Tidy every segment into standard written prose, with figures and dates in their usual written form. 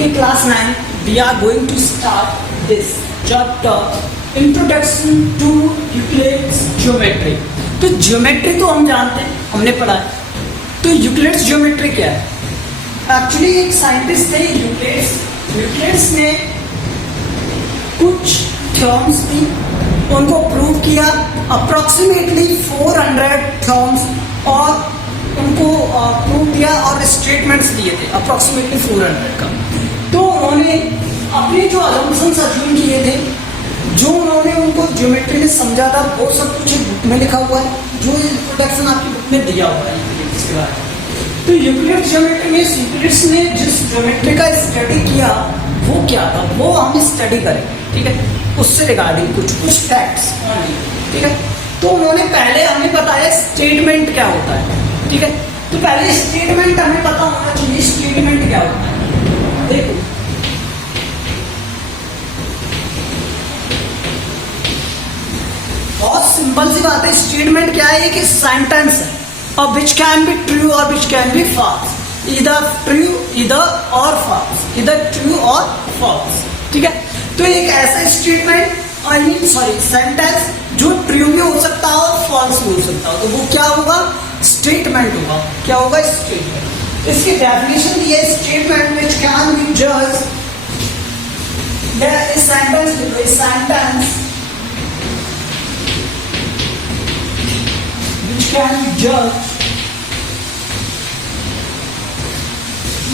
Okay, class 9, we are going to start this chapter Introduction to Euclid's Geometry. तो geometry तो हम जानते हैं, हमने पढ़ा है. तो यूक्लिड्स ज्योमेट्री क्या है? एक्चुअली एक साइंटिस्ट थे यूक्लिड्स ने कुछ थ्योरम्स थी, उनको प्रूव किया. अप्रोक्सीमेटली 400 थ्योरम्स और उनको प्रूव किया और स्टेटमेंट्स दिए थे अप्रोक्सीमेटली 400 का. तो उन्होंने अपने जो अजम्पशंस अज्यूम किए थे, जो उन्होंने उनको ज्योमेट्री में समझा था, वो सब कुछ बुक में लिखा हुआ है, जो इंट्रोडक्शन आपकी बुक में दिया हुआ है इसके बारे में. तो यूक्लिड्स ज्योमेट्री में यूक्लिड्स ने जिस ज्योमेट्री का स्टडी किया वो क्या था, वो हम स्टडी करेंगे. ठीक है, उससे रिगार्डिंग कुछ फैक्ट्स. ठीक है, तो उन्होंने पहले हमें बताया स्टेटमेंट क्या होता है. ठीक है, तो पहले स्टेटमेंट हमें पता होना चाहिए स्टेटमेंट क्या होता है. देखो, बहुत सिंपल सी बात है. स्टेटमेंट क्या है कि सेंटेंस है और विच कैन बी ट्रू और विच कैन बी फॉल्स. इधर ट्रू इधर और फॉल्स, इधर ट्रू और फॉल्स. ठीक है, तो एक ऐसा स्टेटमेंट सेंटेंस जो ट्रू भी हो सकता है और फॉल्स भी हो सकता है, तो वो क्या होगा? स्टेटमेंट होगा. क्या होगा? स्टेटमेंट. इसकी डेफिनेशन दी है स्टेटमेंट विच कैन बी जज sentence which can be judged,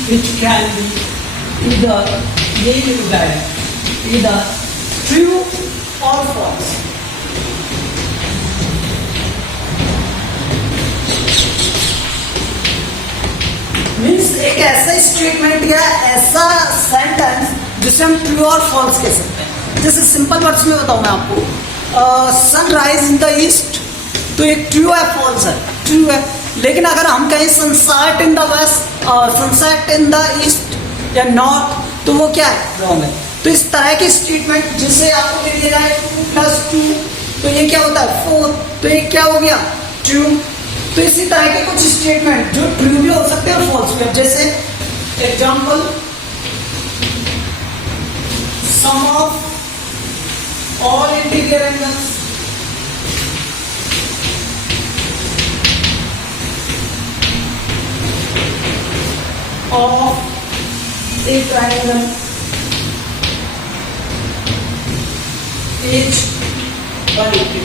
which can be either true or false. Means एक ऐसा स्टेटमेंट या ऐसा सेंटेंस जिसे हम ट्रू और फॉल्स कह सकते हैं. जैसे सिंपल वर्ड्स में बताऊं मैं आपको, सनराइज इन द ईस्ट, तो एक ट्रू है फॉल्स है? ट्रू है. लेकिन अगर हम कहें सनसेट इन द वेस्ट और सनसेट इन द ईस्ट या नॉर्थ, तो वो क्या है? रॉन्ग है. तो इस तरह के स्टेटमेंट जिसे आपको दे दिया जाए 2+2, तो ये क्या होता है? 4. तो ये क्या हो गया? ट्रू. तो इसी तरह के कुछ स्टेटमेंट जो ट्रू भी हो सकते हैं और फॉल्स भी. जैसे example, sum of all interior angles of a triangle is 180.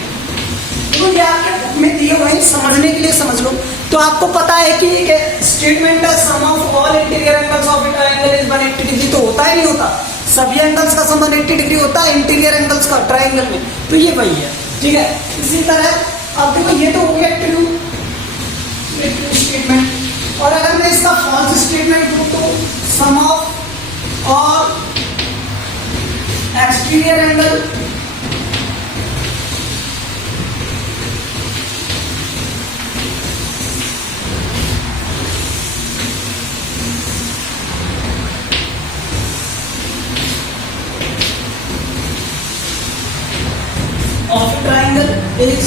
तो ये आपके बुक में दिए हुए हैं, समझने के लिए समझ लो. तो आपको पता है कि स्टेटमेंट है sum of all interior angles of a triangle is 180 degree. तो होता है नहीं होता? सभी एंगल्स का सम 180 डिग्री होता है इंटीरियर एंगल्स का ट्रायंगल में. तो ये वही है. ठीक है, इसी तरह अब देखो, ये तो हो गया ट्रू स्टेटमेंट. और अगर मैं इसका फॉल्स स्टेटमेंट दूं तो सम ऑफ और exterior angle of triangle is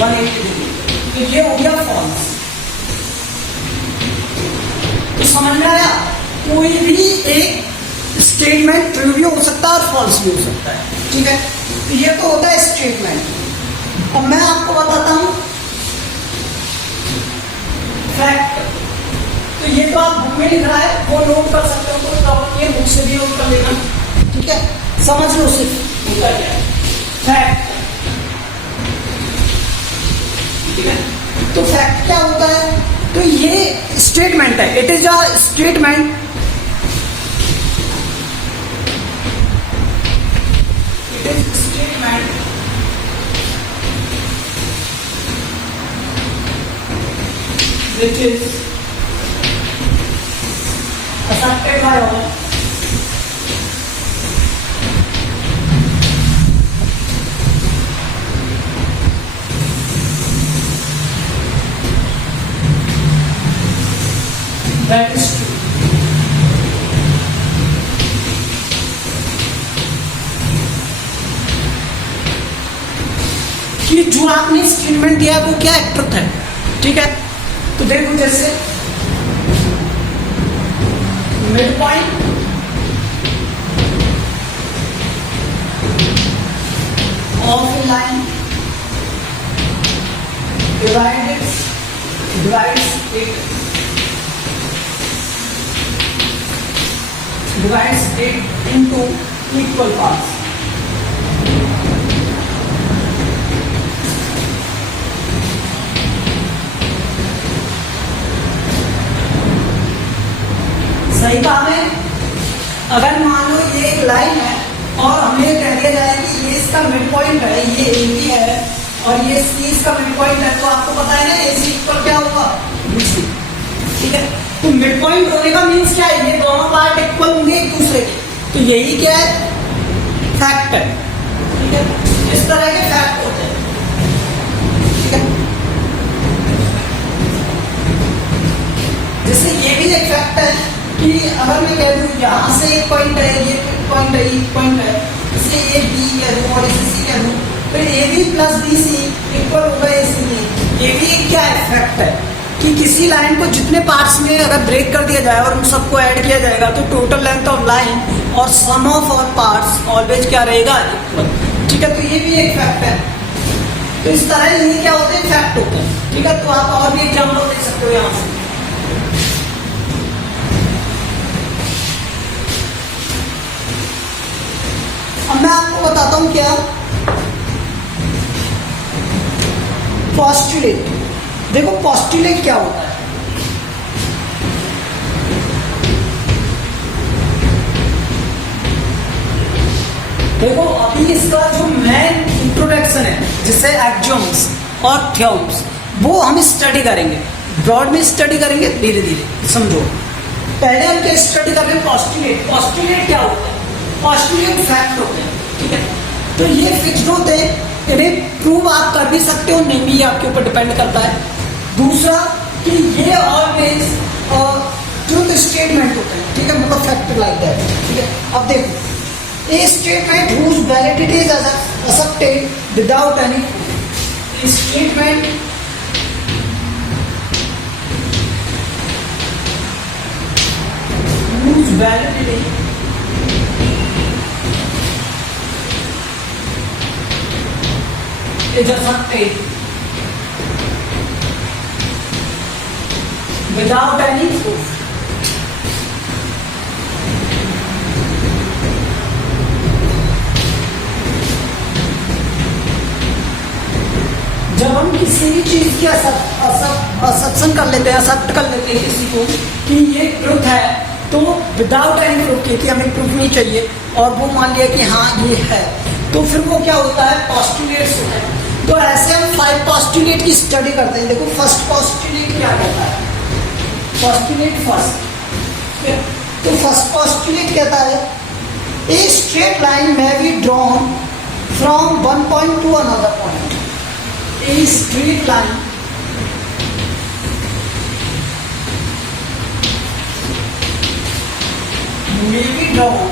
180 degree. तो ये हो गया फॉल्स. तो समझ में आया? कोई भी एक स्टेटमेंट ट्रू भी हो सकता है और फॉल्स भी हो सकता है. ठीक है, तो ये तो होता है स्टेटमेंट. अब मैं आपको बताता हूं फैक्ट. तो ये तो आप बुक में लिख रहा है, वो नोट कर सकते हो, तो ये बुक से भी नोट कर लेना. ठीक है, समझ लो सिर्फ होता क्या है फैक्ट. ठीक है, तो फैक्ट क्या होता है? तो ये स्टेटमेंट है. It is a statement. It is statement which is accepted by all. That is true. कि जो आपने स्टेटमेंट दिया वो क्या है? ट्रुथ है. ठीक है, तो देखो जैसे mid point of a line divides it into equal parts. सही काम है। अगर मान लो ये एक लाइन है और हमें कह दिया जाए कि ये इसका मिड पॉइंट है, ये AB है और ये C इसका मिड पॉइंट है, तो आपको पता है ना AC इक्वल क्या होगा, BC। ठीक है, तो मिड पॉइंट होने का मीन्स क्या है, ये दोनों पार्ट इक्वल होंगे एक दूसरे के, तो यही क्या है, फैक्ट है। ठीक है, इस तरह के फैक्ट होते हैं। ठीक है, जैसे ये भी एक फैक्ट है कि अगर मैं कह दूं यहाँ से एक पॉइंट है, ये पॉइंट है, एक पॉइंट है, इसे ए बी कह दूं और इसे सी कह दूं, तो A B plus B C equal होगा ए सी में। ये भी एक क्या है, फैक्ट है कि किसी लाइन को जितने पार्ट्स में अगर ब्रेक कर दिया जाए और उन सबको ऐड किया जाएगा तो टोटल लेंथ ऑफ लाइन और सम ऑफ और पार्ट्स ऑलवेज क्या रहेगा, इक्वल। ठीक है, तो ये भी एक फैक्ट है। तो इस तरह ये क्या होते हैं, फैक्ट होते हैं। ठीक है, तो आप और भी एग्जाम्पल दे सकते हो यहाँ से। अब मैं आपको बताता हूं क्या, पोस्टुलेट। देखो पोस्टुलेट क्या होता है, देखो अभी इसका जो मेन इंट्रोडक्शन है, जिसे एक्सियोम्स और थ्योरम्स, वो हम स्टडी करेंगे, ब्रॉड में स्टडी करेंगे, धीरे धीरे समझो। पहले हम क्या स्टडी कर रहे हैं, पोस्टुलेट। पोस्टुलेट क्या होता है, पोस्टुलेट फैक्ट होते हैं। ठीक है, तो ये फिक्स्ड होते हैं, इन्हें प्रूव आप कर भी सकते हो, नहीं भी, आपके ऊपर डिपेंड करता है। दूसरा कि ये ऑलवेज ट्रूथ स्टेटमेंट होते हैं। ठीक है, मतलब फैक्ट लाइक दैट। ठीक है, अब देखो, a statement whose validity is accepted without any statement whose validity is accepted without any proof. जब हम किसी भी चीज की असप्शन कर लेते हैं, एक्सेप्ट कर लेते हैं किसी को कि ये ट्रुथ है, तो विदाउट एनी प्रूफ, क्योंकि हमें प्रूफ नहीं चाहिए, और वो मान लिया कि हाँ ये है, तो फिर वो क्या होता है, पोस्टुलेट्स होता है। तो ऐसे हम 5 पोस्टुलेट की स्टडी करते हैं। देखो फर्स्ट पोस्टुलेट क्या कहता है, पोस्टुलेट फर्स्ट। तो फर्स्ट पोस्टुलेट कहता है ए स्ट्रेट लाइन में be drawn from one point two another point. A straight line may be drawn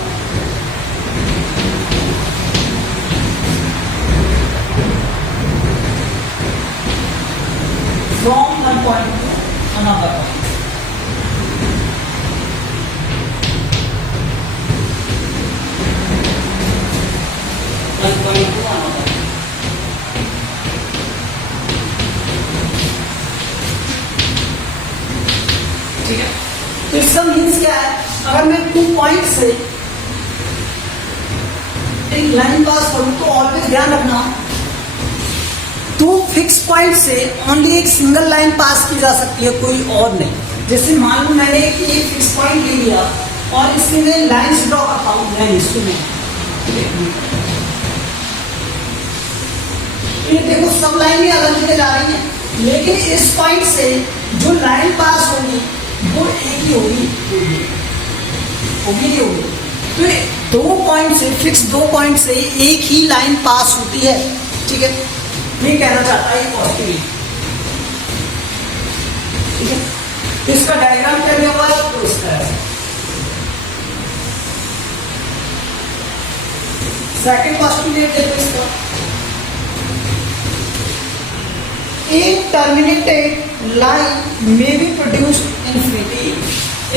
from one point to another point. One point to another. ठीक है, तो इसका means क्या है, अगर मैं 2 पॉइंट से एक लाइन पास करूं तो ऑलवेज ध्यान रखना, 2 फिक्स पॉइंट से ओनली एक सिंगल लाइन पास की जा सकती है, कोई और नहीं। जैसे मान लो मैंने एक फिक्स पॉइंट ले लिया और इसमें मैं लाइंस ड्रॉ करता हूं, ये देखो सब लाइनें अलग जगह जा रही हैं, लेकिन इस पॉइंट से जो लाइन पास होगी वो एक ही होगी, तो 2 पॉइंट से, फिक्स 2 पॉइंट से एक ही लाइन पास होती है। ठीक है, ये कहना चाहता है पोस्टुलेट। ठीक है, इसका डायग्राम क्या दिया हुआ है, तो इस तरह से। सेकंड पोस्टुलेट देखो इसका, a terminated line may be produced infinity.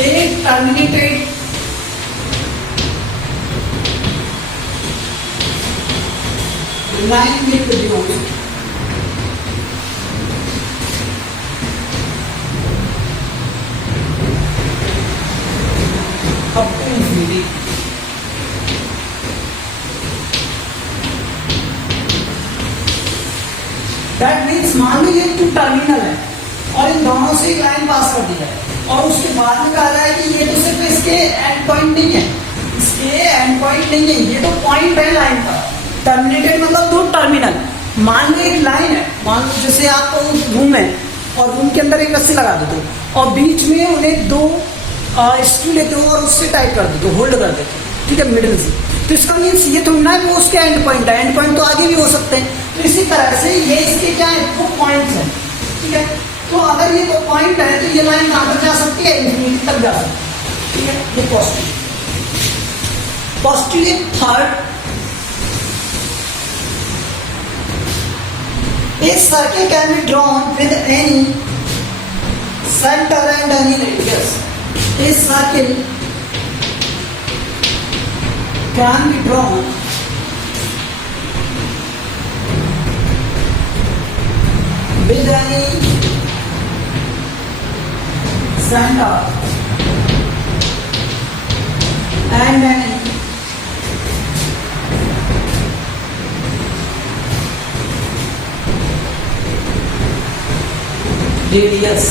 A terminated line will produce up to infinity. That means मान लीजिए टू टर्मिनल है और इन दोनों से एक लाइन पास कर दी है और उसके बाद में कहा जाए कि ये तो सिर्फ इसके एंड पॉइंट नहीं है, इसके एंड पॉइंट नहीं है, ये तो पॉइंट है लाइन का। टर्मिनेटेड मतलब दो टर्मिनल। मान लो एक लाइन है, मान लो जैसे आप रूम है और रूम के अंदर एक रस्सी लगा देते हो और बीच में उन्हें दो स्क्रू लेते हो और उससे टाइट कर देते हो, होल्ड कर देते हो, ठीक है, मिडिल से। तो इसका मीन्स ये थोड़ा ना है वो उसके एंड पॉइंट है, एंड पॉइंट तो आगे भी हो सकते हैं। तो इसी तरह से ये इसके क्या है, वो पॉइंट्स हैं, ठीक है। तो अगर ये वो पॉइंट है तो ये लाइन कहाँ तक जा सकती है, इंफिनिटी तक जा सकती है, ठीक है। ये positive positive third, a circle can be drawn with any center and any radius. A circle can be drawn with any center and any radius.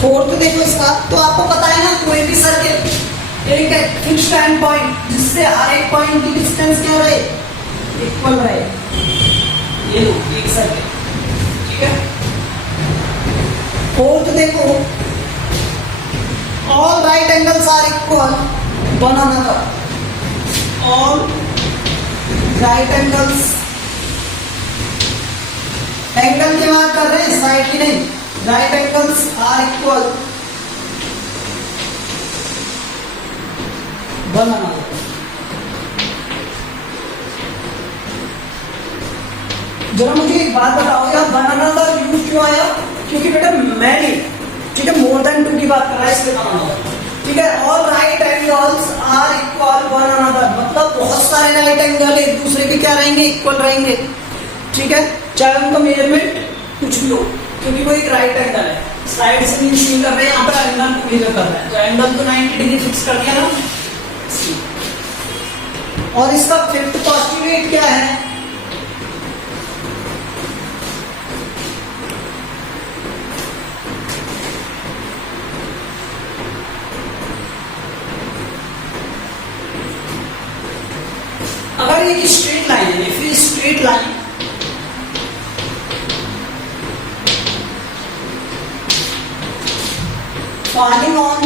Fourth देखो इसका, तो आपको पता है ना कोई भी सर्किल एक फिक्स्ड एंड पॉइंट जिससे हर एक पॉइंट की डिस्टेंस क्या रहे, इक्वल रहे। ये लो एक सर्किल, ठीक है। फोर्थ देखो, all right angles are equal one another. All right angles, angle की बात कर रहे हैं, साइड की नहीं। Right angles are equal one another. जरा मुझे एक बात बताओ यार, वन अनदर यूज क्यों आया? क्योंकि बेटा मैनी, ठीक है, मोर देन टू की बात कर रहा है इसलिए वन अनदर, ठीक है। All right angles are equal one another, मतलब बहुत सारे राइट एंगल एक दूसरे के क्या रहेंगे, इक्वल रहेंगे, ठीक है, चाहे उनका मेजरमेंट कुछ भी हो, क्योंकि वो एक राइट एंगल है। साइड से भी सी कर रहे हैं, यहाँ पर एंगल को मेजर कर रहे हैं, तो एंगल तो 90 डिग्री फिक्स कर दिया ना। और इसका फिफ्थ पोस्टुलेट क्या है, अगर एक स्ट्रेट लाइन है, फिर straight line falling on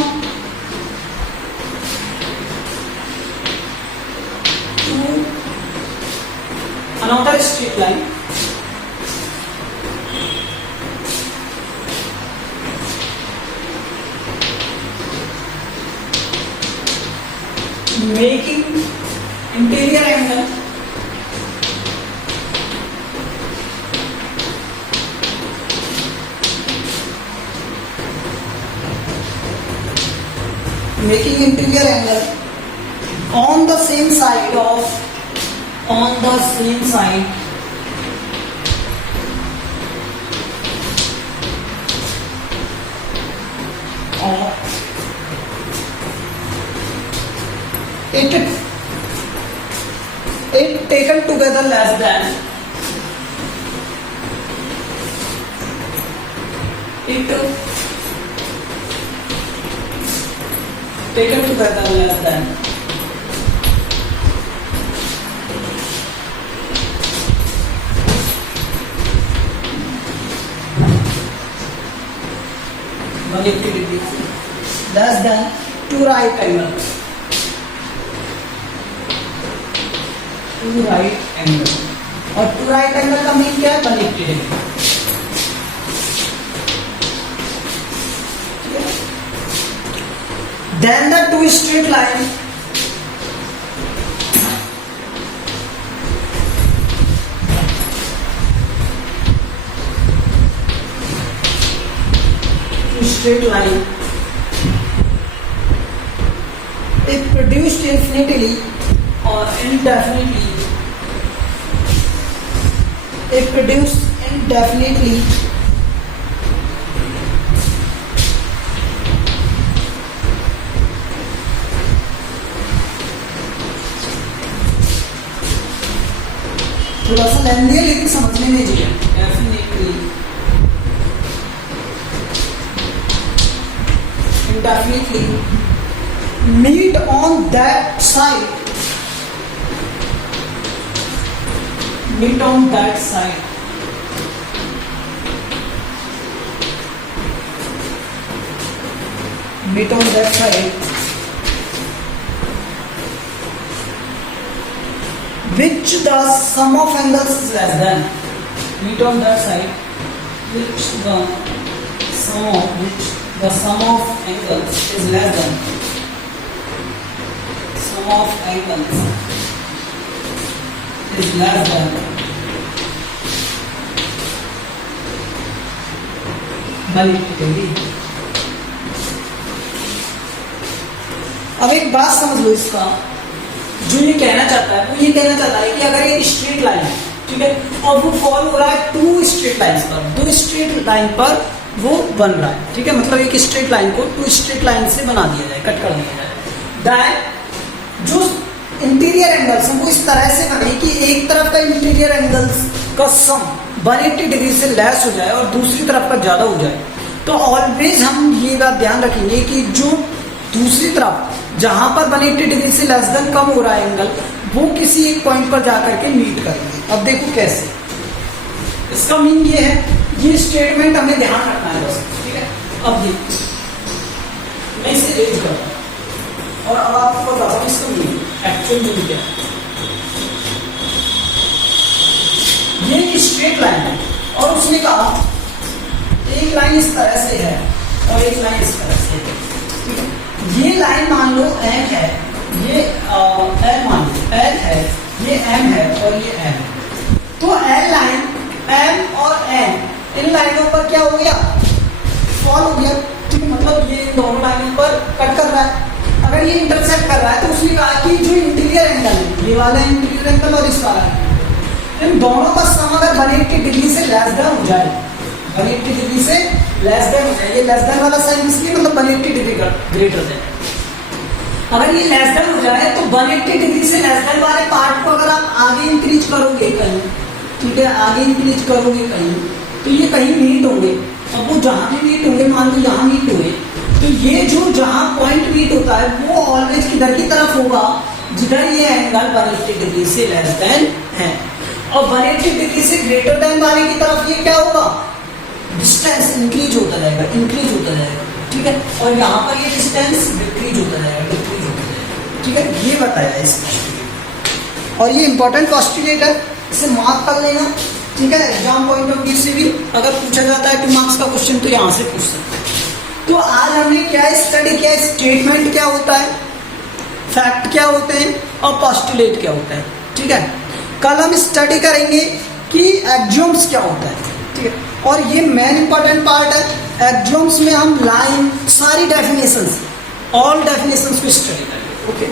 to another straight line, making interior angle on the same side of it taken together less than it taken together less than less than two right angles. Two right angle, और two right angle का mean क्या है, 180 degree. Then the two straight line if produced infinitely or indefinitely, if produced indefinitely, थोड़ा सा लेंदी है लेकिन समझने में चाहिए। Definitely, indefinitely meet on that side, meet on that side, meet on that side which the sum of angles is less than, meet on that side which the sum of angles is less than, sum of angles is less than multiplicity। अब एक बात समझ लो, इसका जो ये कहना चाहता है वो ये कहना चाहता है कि अगर एक स्ट्रेट लाइन है, ठीक है, और वो फॉलो हो रहा है टू स्ट्रेट लाइन पर, दो स्ट्रेट लाइन पर वो बन रहा है, ठीक है, मतलब एक स्ट्रेट लाइन को टू स्ट्रेट लाइन से बना दिया जाए, कट कर दिया जाए, दैन जो इंटीरियर एंगल्स हैं वो इस तरह से बने कि एक तरफ का इंटीरियर एंगल्स का सम 180 डिग्री से लेस हो जाए और दूसरी तरफ का ज़्यादा हो जाए। तो ऑलवेज हम ये बात ध्यान रखेंगे कि जो दूसरी तरफ जहां पर 180 डिग्री से लेस देन कम हो रहा है एंगल, वो किसी एक पॉइंट पर जाकर के मीट करेंगे। अब देखो कैसे, इसका मीन ये है, ये स्टेटमेंट हमें ध्यान रखना है बस, ठीक है। अब देखो मैं इसे रेज करता हूं और अब आपको बताता हूं इसका मीन, एक्चुअल मीन क्या है। ये एक स्ट्रेट लाइन है और उसने कहा एक लाइन इस तरह से है और एक लाइन इस तरह से है, ठीक है। ये लाइन मान लो एम है, ये एल मान लो एल है, ये एम है और ये एम है। तो एल लाइन, एम और एन इन लाइनों पर क्या हो गया, फॉल हो गया, ठीक है, मतलब ये दोनों लाइनों पर कट कर रहा है। अगर ये इंटरसेक्ट कर रहा है तो उसने कहा कि जो इंटीरियर एंगल है, ये वाला इंटीरियर एंगल और इस वाला, इन दोनों का सम अगर 180 डिग्री से लेस देन हो जाए, 180 डिग्री से लेस देन हो जाए, ये लेस देन वाला साइन इसलिए मतलब 180 डिग्री ग्रेटर देन, अगर ये लेस देन हो जाए तो 180 डिग्री से लेस देन वाले पार्ट को अगर आप आगे इंक्रीज करोगे कहीं, ठीक है, आगे इंक्रीज करोगे कहीं, तो ये कहीं मीट होंगे। अब वो जहां भी मीट होंगे, मान लो यहाँ मीट हुए, तो ये जो जहां पॉइंट मीट होता है वो ऑलवेज किधर की तरफ होगा, जिधर ये एंगल 180 डिग्री से लेस देन है, और 180 डिग्री से ग्रेटर देन वाले की तरफ ये क्या होगा, डिस्टेंस इंक्रीज होता जाएगा, इंक्रीज होता जाएगा, ठीक है, और यहाँ पर ये डिस्टेंस डिक्रीज होता जाएगा, डिक्रीज होता जाएगा, ठीक है, ये बताया इस पोस्टुलेट। और ये इंपॉर्टेंट पोस्टुलेट है, इसे मार्क कर लेना, ठीक है। एग्जाम पॉइंट ऑफ व्यू से भी अगर पूछा जाता है 2 मार्क्स का क्वेश्चन तो यहाँ से पूछ सकते हैं। तो आज हमने क्या स्टडी किया, स्टेटमेंट क्या होता है, फैक्ट क्या होते हैं और पोस्टुलेट क्या होता है, ठीक है। कल हम स्टडी करेंगे कि एक्सियोम्स क्या होता है, ठीक है, और ये मेन इंपॉर्टेंट पार्ट है। एक्सियोम्स में हम लाइन सारी डेफिनेशंस, ऑल डेफिनेशंस को स्टडी करेंगे, ओके।